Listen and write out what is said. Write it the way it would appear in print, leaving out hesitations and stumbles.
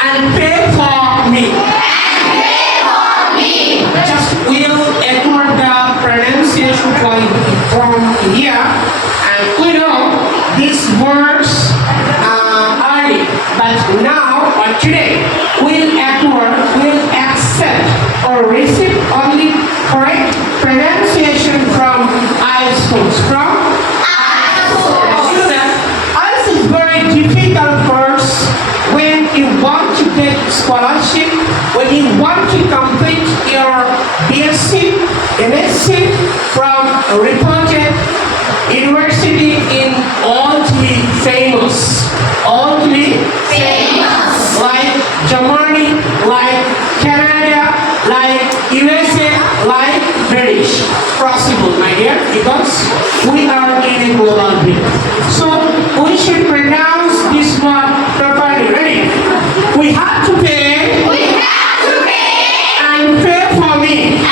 and pray for me. Just we'll ignore the pronunciation from here, and we know these words early, but now or today we'll ignore, we'll accept or receive only correct pronunciation from IELTS schools. From IELTS is very difficult course when you want to get scholarship, when you want to complete your BSc, MSc from a reputed university in oldly famous, like Germany, like Canada, like USA, like British. Possible, my dear, because we are in a global group. So we should pronounce this word properly. Ready? We have to pay. And pray for me.